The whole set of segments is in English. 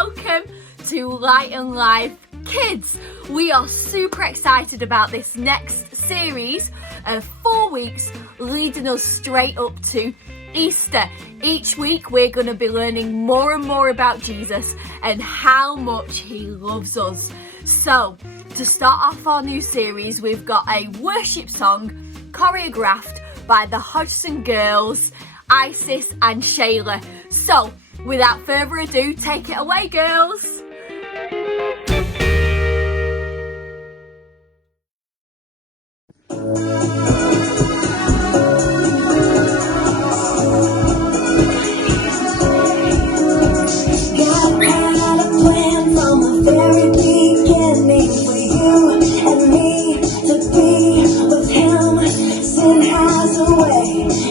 welcome to Light and Life Kids. We are super excited about this next series of 4 weeks leading us straight up to Easter. Each week we're going to be learning more and more about Jesus and how much he loves us. So to start off our new series, we've got a worship song choreographed by the Hodgson girls, Isis and Shayla. So without further ado, take it away, girls.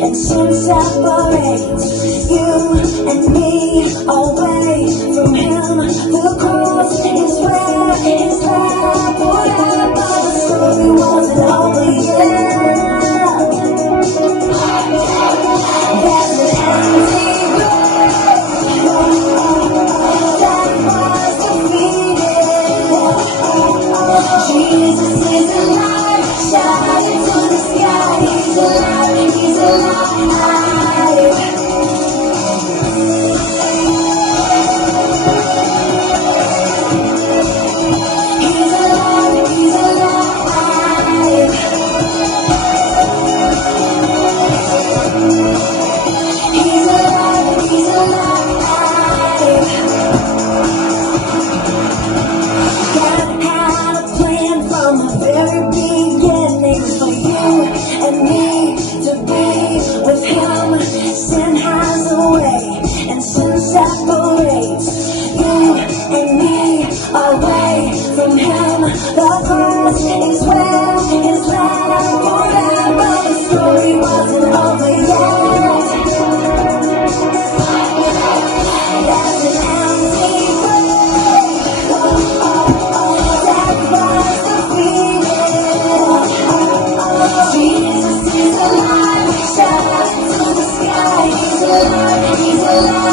And sin separates you and me away from him. The cross is where his love forever. The story wasn't over yet. There's an empty grave that was defeated. Jesus is alive, shouting to the sky. He's alive, he's alive.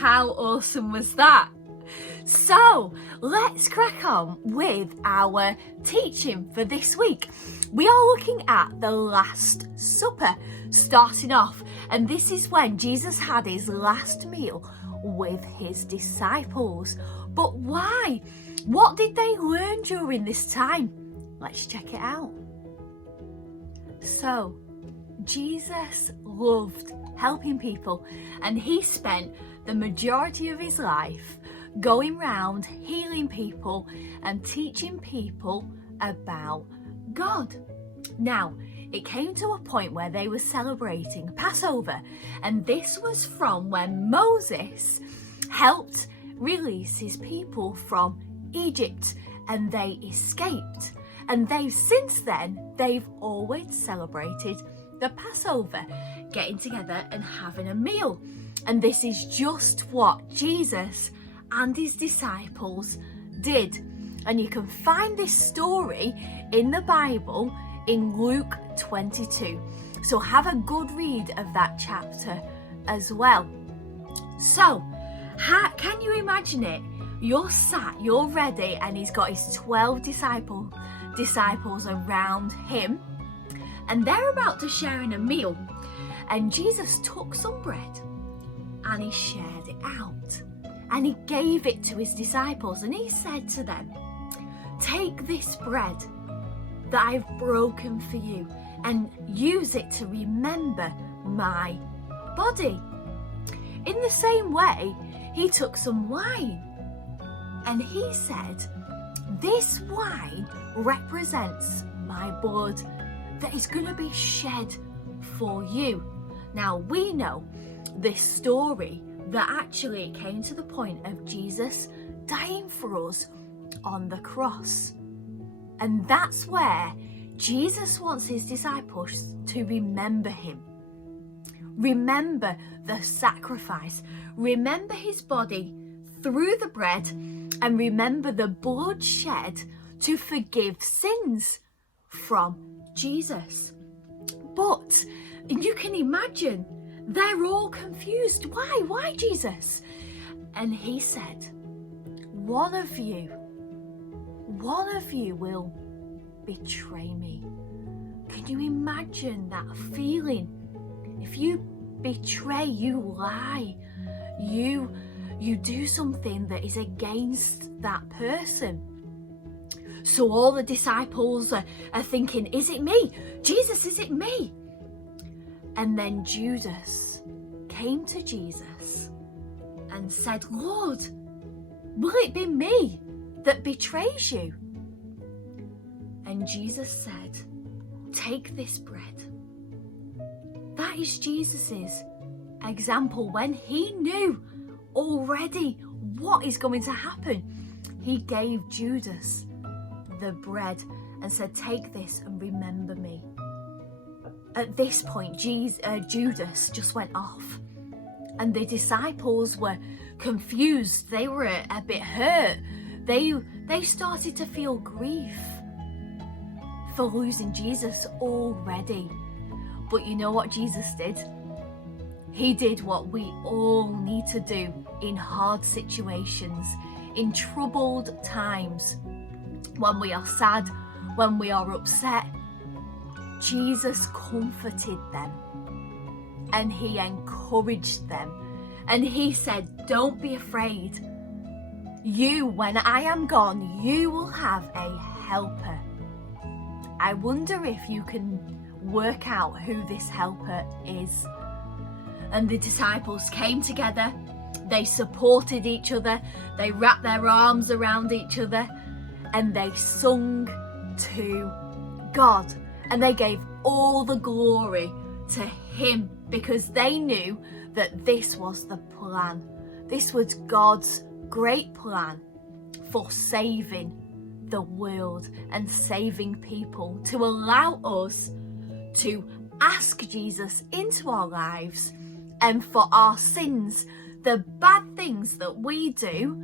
How awesome was that? So let's crack on with our teaching for this week. We are looking at the Last Supper starting off, and this is when Jesus had his last meal with his disciples. But why? What did they learn during this time? Let's check it out. So Jesus loved helping people, and he spent the majority of his life going round healing people and teaching people about God. Now, it came to a point where they were celebrating Passover, and this was from when Moses helped release his people from Egypt. and they escaped. And since then, they've always celebrated the Passover, getting together and having a meal. And this is just what Jesus and his disciples did. And you can find this story in the Bible in Luke 22. So have a good read of that chapter as well. So, can you imagine it? You're sat, you're ready, and he's got his 12 disciples around him, and they're about to share in a meal. And Jesus took some bread and he shared it out, and he gave it to his disciples, and he said to them, "Take this bread that I've broken for you and use it to remember my body." In the same way, he took some wine and he said, "This wine represents my blood that is going to be shed for you." Now, we know this story that actually it came to the point of Jesus dying for us on the cross. And that's where Jesus wants his disciples to remember him. Remember the sacrifice. Remember his body through the bread, and remember the blood shed to forgive sins from Jesus. But you can imagine they're all confused. Why Jesus? And he said, one of you will betray me. Can you imagine that feeling? If you betray, you lie, you do something that is against that person. So all the disciples are thinking, is it me? Jesus, is it me? And then Judas came to Jesus and said, "Lord, will it be me that betrays you?" And Jesus said, "Take this bread." That is Jesus's example. When he knew already what is going to happen, he gave Judas the bread and said, "Take this and remember me." At this point, Judas just went off, and the disciples were confused. They were a bit hurt. They started to feel grief for losing Jesus already. But you know what Jesus did? He did what we all need to do in hard situations, in troubled times, when we are sad, when we are upset. Jesus comforted them and he encouraged them, and he said, "Don't be afraid. When I am gone, you will have a helper." I wonder if you can work out who this helper is. And the disciples came together, they supported each other, they wrapped their arms around each other, and they sung to God, and they gave all the glory to him, because they knew that this was the plan. This was God's great plan for saving the world and saving people, to allow us to ask Jesus into our lives, and for our sins, the bad things that we do,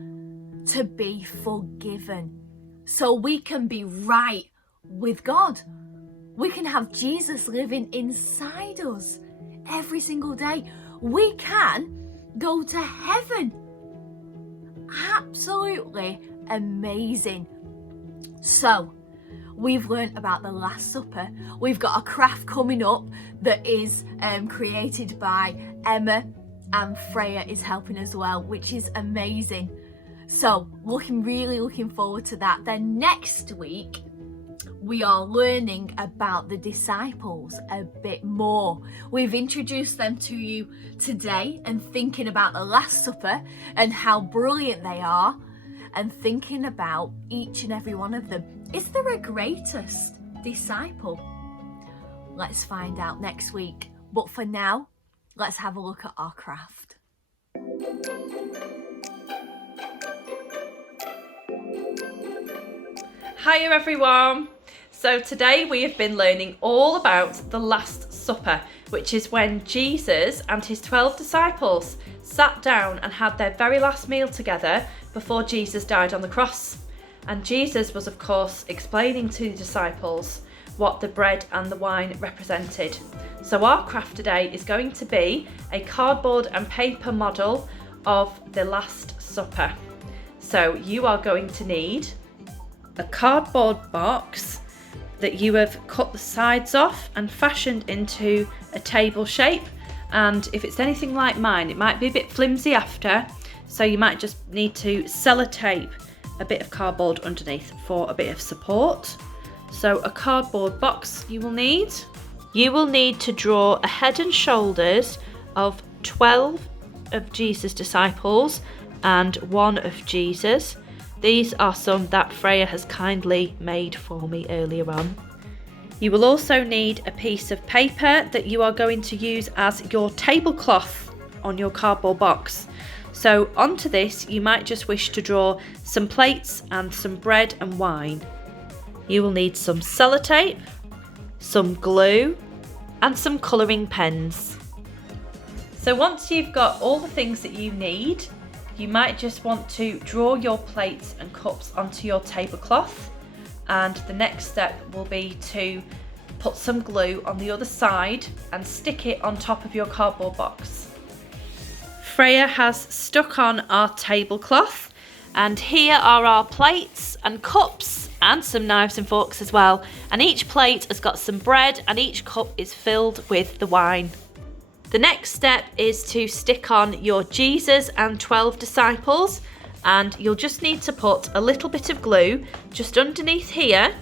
to be forgiven, so we can be right with God. We can have Jesus living inside us every single day. We can go to heaven. Absolutely amazing. So, we've learnt about the Last Supper. We've got a craft coming up that is created by Emma, and Freya is helping as well, which is amazing. So, really looking forward to that. Then next week, we are learning about the disciples a bit more. We've introduced them to you today, and thinking about the Last Supper and how brilliant they are, and thinking about each and every one of them. Is there a greatest disciple? Let's find out next week. But for now, let's have a look at our craft. Hiya everyone! So today we have been learning all about the Last Supper, which is when Jesus and his 12 disciples sat down and had their very last meal together before Jesus died on the cross. And Jesus was of course explaining to the disciples what the bread and the wine represented. So our craft today is going to be a cardboard and paper model of the Last Supper. So you are going to need a cardboard box that you have cut the sides off and fashioned into a table shape, and if it's anything like mine it might be a bit flimsy after, so you might just need to sellotape a bit of cardboard underneath for a bit of support. So a cardboard box you will need. You will need to draw a head and shoulders of 12 of Jesus' disciples and one of Jesus. These are some that Freya has kindly made for me earlier on. You will also need a piece of paper that you are going to use as your tablecloth on your cardboard box. So onto this you might just wish to draw some plates and some bread and wine. You will need some sellotape, some glue and some colouring pens. So once you've got all the things that you need, you might just want to draw your plates and cups onto your tablecloth, and the next step will be to put some glue on the other side and stick it on top of your cardboard box. Freya has stuck on our tablecloth, and here are our plates and cups and some knives and forks as well, and each plate has got some bread and each cup is filled with the wine. The next step is to stick on your Jesus and 12 disciples, and you'll just need to put a little bit of glue just underneath here,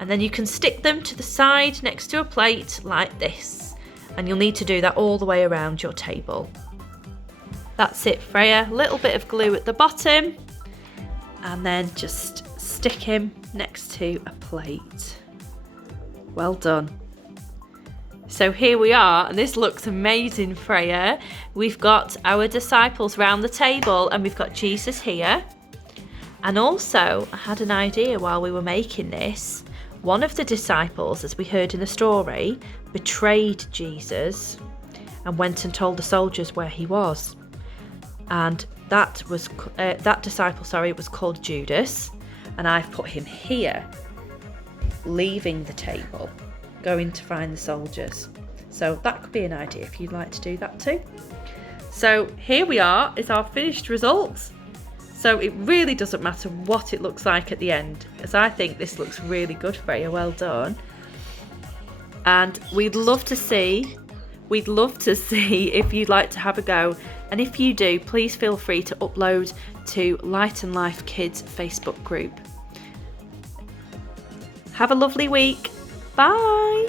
and then you can stick them to the side next to a plate like this, and you'll need to do that all the way around your table. That's it, Freya. A little bit of glue at the bottom and then just stick him next to a plate. Well done. So here we are, and this looks amazing, Freya. We've got our disciples round the table and we've got Jesus here. And also, I had an idea while we were making this. One of the disciples, as we heard in the story, betrayed Jesus and went and told the soldiers where he was. And that disciple was called Judas, and I've put him here, leaving the table, going to find the soldiers. So that could be an idea if you'd like to do that too. So here we are, it's our finished results. So it really doesn't matter what it looks like at the end, because I think this looks really good, Freya. Well done. And we'd love to see if you'd like to have a go. And if you do, please feel free to upload to Light and Life Kids Facebook group. Have a lovely week. Bye.